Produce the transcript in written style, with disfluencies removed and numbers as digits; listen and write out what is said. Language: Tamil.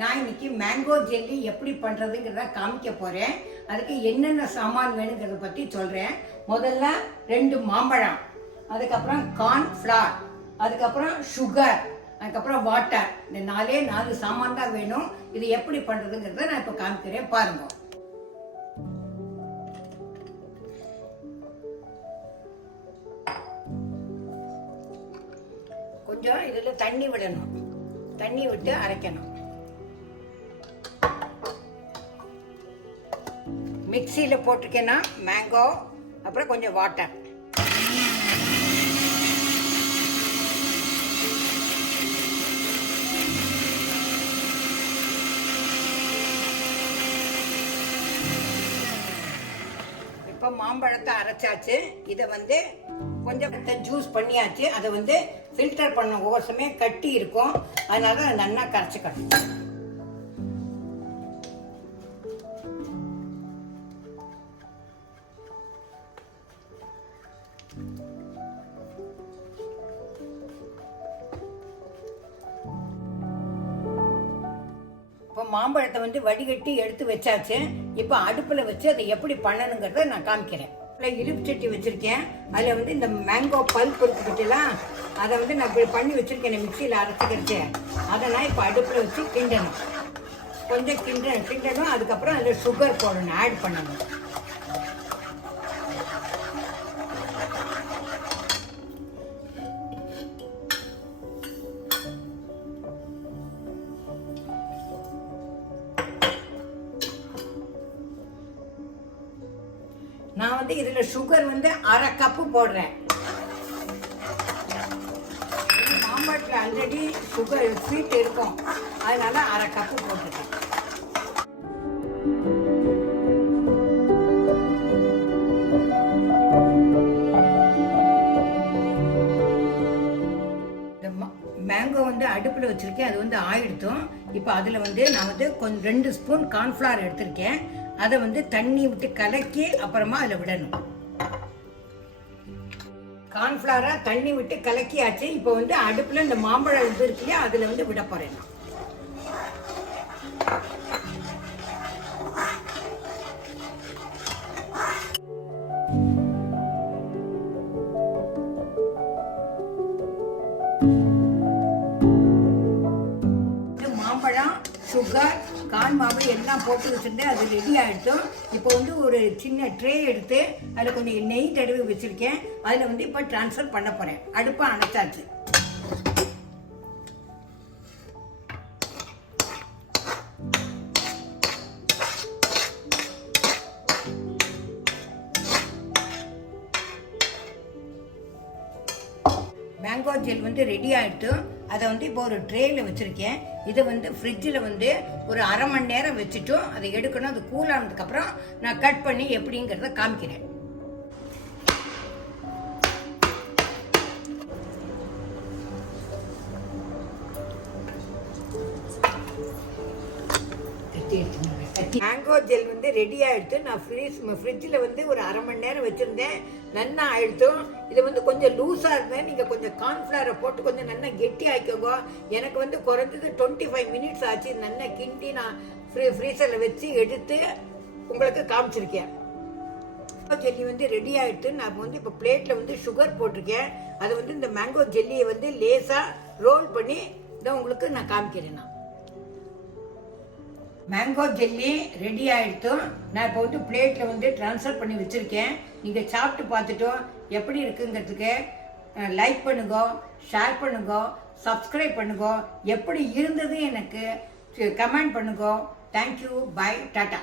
நான் இன்னைக்கு மேங்கோ ஜெல்லி எப்படி பண்ணுறதுங்கிறத காமிக்க போகிறேன். அதுக்கு என்னென்ன சாமான் வேணுங்கிறத பற்றி சொல்கிறேன். முதல்ல 2 மாம்பழம், அதுக்கப்புறம் கார்ன்ஃப்ளவர், அதுக்கப்புறம் சுகர், அதுக்கப்புறம் வாட்டர். இந்த 4 சாமான் தான் வேணும். இது எப்படி பண்ணுறதுங்கிறத நான் இப்போ காமிக்கிறேன், பாருங்க. கொஞ்சம் இதில் தண்ணி விடணும், தண்ணி விட்டு அரைக்கணும். மிக்சியில் போட்டிருக்கேன்னா மேங்கோ, அப்புறம் கொஞ்சம் வாட்டர். இப்போ மாம்பழத்தை அரைச்சாச்சு. இதை கொஞ்சம் ஜூஸ் பண்ணியாச்சு. அதை ஃபில்டர் பண்ண. ஒவ்வொரு சமயம் கட்டி இருக்கும், அதனால நல்லா கரைச்சிக்கணும். இப்போ மாம்பழத்தை வடிகட்டி எடுத்து வச்சாச்சு. இப்போ அடுப்பில் வச்சு அதை எப்படி பண்ணணுங்கிறத நான் காமிக்கிறேன். இழுப்பு சட்டி வச்சிருக்கேன். அதில் இந்த மேங்கோ பல்ப் இருக்குலாம், அதை நான் இப்படி பண்ணி வச்சிருக்கேன் மிக்சியில் அரைச்சிக்கிட்டு. அதை நான் இப்போ அடுப்பில் வச்சு கிண்டணும். கொஞ்சம் கிண்டணும். அதுக்கப்புறம் அதில் சுகர் போடணும், ஆட் பண்ணணும். நான் இதுல சுகர் 1/2 கப்பு போடுறேன். மாம்பழத்தில் ஆல்ரெடி சுகர் ஸ்வீட் இருக்கும், அதனால 1/2 கப்பு போட்டுருக்கேன். மேங்கோ அடுப்பில் வச்சிருக்கேன். அது ஆயிடுத்தும். இப்போ அதில் நான் கொஞ்சம் 2 ஸ்பூன் கார்ன்ஃப்ளவர் எடுத்திருக்கேன். அதை தண்ணி விட்டு கலக்கி அப்புறமா அதில் விடணும். கார்ன்ஃப்ளவரை தண்ணி விட்டு கலக்கியாச்சு. இப்போ அடுப்பில் இந்த மாம்பழம் இருக்கு இல்லையா, அதில் விட போறேன். மாம்பழம், சுகர், கான் மாவு எல்லாம் போட்டு வச்சுருந்தேன். அது ரெடி ஆகிடுச்சோம். இப்போ ஒரு சின்ன ட்ரே எடுத்து அதில் கொஞ்சம் நெய் தடவி வச்சுருக்கேன். அதில் இப்போ ட்ரான்ஸ்ஃபர் பண்ண போகிறேன். அடுப்பை அணைச்சாச்சு. மேங்கோ ஜெல் ரெடி ஆகிட்டு அதை இப்போ ஒரு ட்ரேயில் வச்சுருக்கேன். இதை ஃப்ரிட்ஜில் ஒரு 1/2 மணி நேரம் வச்சுட்டும் அதை எடுக்கணும். அது கூல் ஆனதுக்கப்புறம் நான் கட் பண்ணி எப்படிங்கிறத காமிக்கிறேன். மேங்கோ ஜெல் ரெடி ஆகிடுத்து. நான் ஃப்ரிட்ஜில் ஒரு 1/2 மணி நேரம் வச்சுருந்தேன். நல்லா ஆகிடுத்தும். இது கொஞ்சம் லூஸாக இருந்தேன். நீங்கள் கொஞ்சம் கார்ன்ஃப்ளவரை போட்டு கொஞ்சம் நல்லா கெட்டி ஆக்கிக்கோங்க. எனக்கு குறைஞ்சது 25 மினிட்ஸ் ஆச்சு. நல்லா கிண்டி நான் ஃப்ரீசரில் வச்சு எடுத்து உங்களுக்கு காமிச்சிருக்கேன். ஜெல்லி ரெடி ஆகிடுத்து. நான் இப்போ பிளேட்டில் சுகர் போட்டிருக்கேன். அதை இந்த மேங்கோ ஜெல்லியை லேசாக ரோல் பண்ணி இதை உங்களுக்கு நான் காமிக்கிறேன். மேங்கோ ஜெல்லி ரெடி ஆகிடுத்து. நான் இப்போ பிளேட்டில் ட்ரான்ஸ்ஃபர் பண்ணி வச்சுருக்கேன். நீங்கள் சாப்பிட்டு பார்த்துட்டோம் எப்படி இருக்குங்கிறதுக்கு லைக் பண்ணுங்க, ஷேர் பண்ணுங்க, சப்ஸ்கிரைப் பண்ணுங்க. எப்படி இருந்தது எனக்கு கமெண்ட் பண்ணுங்க. Thank you, bye, tata.